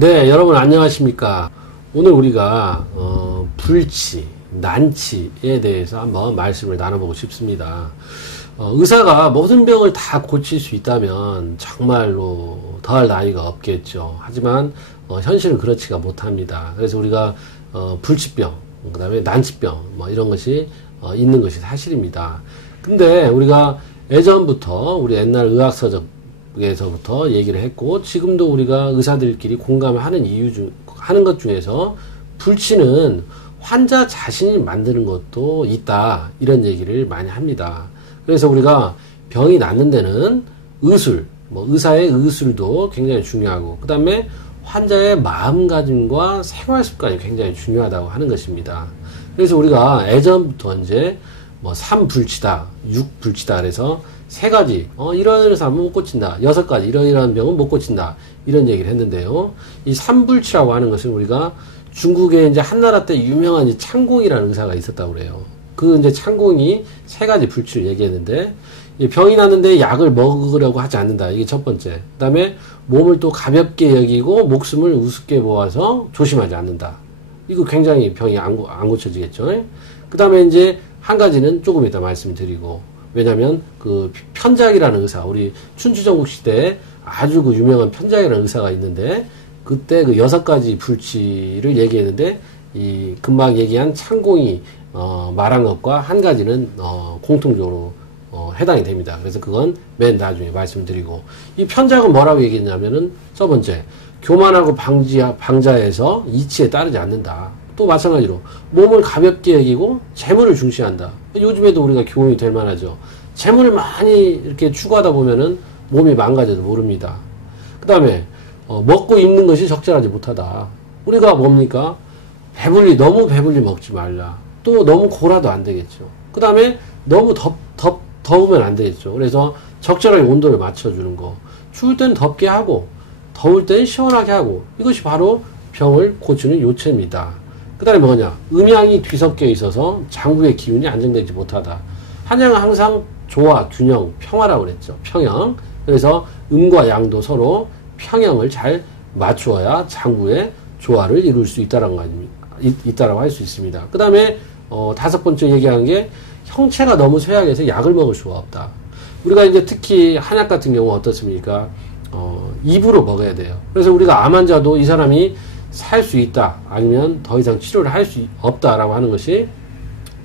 네, 여러분 안녕하십니까. 오늘 우리가 불치, 난치에 대해서 한번 말씀을 나눠보고 싶습니다. 의사가 모든 병을 다 고칠 수 있다면 정말로 더할 나위가 없겠죠. 하지만 현실은 그렇지가 못합니다. 그래서 우리가 불치병, 그 다음에 난치병 뭐 이런 것이 있는 것이 사실입니다. 근데 우리가 예전부터 우리 옛날 의학서적에서부터 얘기를 했고, 지금도 우리가 의사들끼리 공감하는 하는 것 중에서 불치는 환자 자신이 만드는 것도 있다, 이런 얘기를 많이 합니다. 그래서 우리가 병이 낫는 데는 의술, 의사의 의술도 굉장히 중요하고, 그 다음에 환자의 마음가짐과 생활 습관이 굉장히 중요하다고 하는 것입니다. 그래서 우리가 예전부터 이제 삼불치다, 육불치다 그래서 세 가지, 이런 사람은 못 고친다, 6가지, 이러이러한 병은 못 고친다, 이런 얘기를 했는데요. 이 삼불치라고 하는 것은 우리가 중국에 이제 한나라 때 유명한 이 창공이라는 의사가 있었다고 그래요. 그 이제 창공이 3가지 불치를 얘기했는데, 병이 났는데 약을 먹으려고 하지 않는다, 이게 첫 번째. 그 다음에 몸을 또 가볍게 여기고 목숨을 우습게 보아서 조심하지 않는다. 이거 굉장히 병이 안 고쳐지겠죠. 그 다음에 이제 한 가지는 조금 이따 말씀드리고, 왜냐면 그 편작이라는 의사, 우리 춘추전국 시대에 아주 그 유명한 편작이라는 의사가 있는데, 그때 그 6가지 불치를 얘기했는데, 이 금방 얘기한 창공이 말한 것과 한 가지는 공통적으로 해당이 됩니다. 그래서 그건 맨 나중에 말씀드리고, 이 편작은 뭐라고 얘기했냐면은, 첫 번째, 교만하고 방자해서 이치에 따르지 않는다. 또 마찬가지로 몸을 가볍게 여기고 재물을 중시한다. 요즘에도 우리가 교훈이 될 만하죠. 재물을 많이 이렇게 추구하다 보면은 몸이 망가져도 모릅니다. 그 다음에 먹고 입는 것이 적절하지 못하다. 우리가 뭡니까? 너무 배불리 먹지 말라. 또 너무 골아도 안 되겠죠. 그 다음에 너무 더우면 안 되겠죠. 그래서 적절하게 온도를 맞춰주는 거. 추울 땐 덥게 하고 더울 땐 시원하게 하고, 이것이 바로 병을 고치는 요체입니다. 그 다음에 뭐냐? 음양이 뒤섞여 있어서 장부의 기운이 안정되지 못하다. 한양은 항상 조화, 균형, 평화라고 그랬죠. 평형. 그래서 음과 양도 서로 평형을 잘 맞추어야 장부의 조화를 이룰 수 있다라고 할 수 있습니다. 그 다음에 5번째 얘기하는 게, 형체가 너무 쇠약해서 약을 먹을 수가 없다. 우리가 이제 특히 한약 같은 경우 어떻습니까? 입으로 먹어야 돼요. 그래서 우리가 암 환자도 이 사람이 살 수 있다, 아니면 더 이상 치료를 할 수 없다라고 하는 것이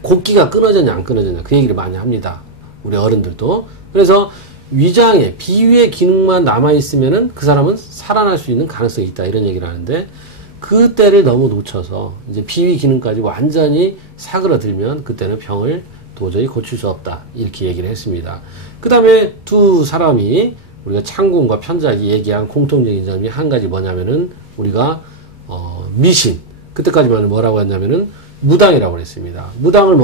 곡기가 끊어졌냐 안 끊어졌냐, 그 얘기를 많이 합니다. 우리 어른들도. 그래서 위장에 비위의 기능만 남아있으면은 그 사람은 살아날 수 있는 가능성이 있다, 이런 얘기를 하는데, 그 때를 너무 놓쳐서 이제 비위 기능까지 완전히 사그러들면 그때는 병을 도저히 고칠 수 없다, 이렇게 얘기를 했습니다. 그 다음에 두 사람이 우리가 창공과 편작이 얘기한 공통적인 점이 한 가지 뭐냐면은, 우리가 미신, 그때까지만 뭐라고 했냐면은 무당이라고 했습니다. 무당을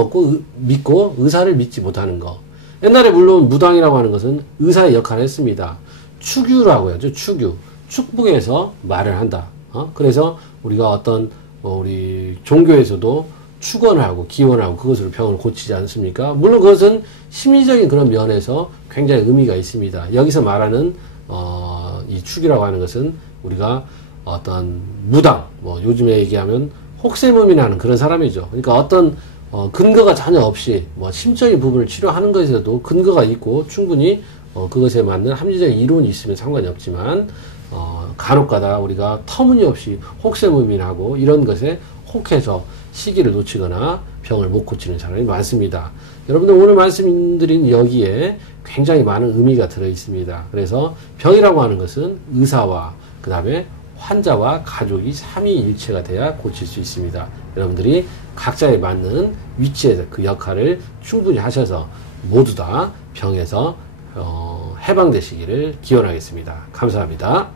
믿고 의사를 믿지 못하는 거. 옛날에 물론 무당이라고 하는 것은 의사의 역할을 했습니다. 축유라고 하죠. 축유. 축복해서 말을 한다. 그래서 우리가 어떤 우리 종교에서도 축원을 하고 기원을 하고 그것으로 병을 고치지 않습니까? 물론 그것은 심리적인 그런 면에서 굉장히 의미가 있습니다. 여기서 말하는 이 축이라고 하는 것은 우리가 어떤 무당, 요즘에 얘기하면 혹세무민하는 그런 사람이죠. 그러니까 어떤 근거가 전혀 없이 심적인 부분을 치료하는 것에서도 근거가 있고 충분히 그것에 맞는 합리적인 이론이 있으면 상관이 없지만, 간혹가다 우리가 터무니없이 혹세무민하고 이런 것에 혹해서 시기를 놓치거나 병을 못 고치는 사람이 많습니다. 여러분들 오늘 말씀드린 여기에 굉장히 많은 의미가 들어 있습니다. 그래서 병이라고 하는 것은 의사와 그 다음에 환자와 가족이 삼위일체가 돼야 고칠 수 있습니다. 여러분들이 각자에 맞는 위치에서 그 역할을 충분히 하셔서 모두 다 병에서 해방되시기를 기원하겠습니다. 감사합니다.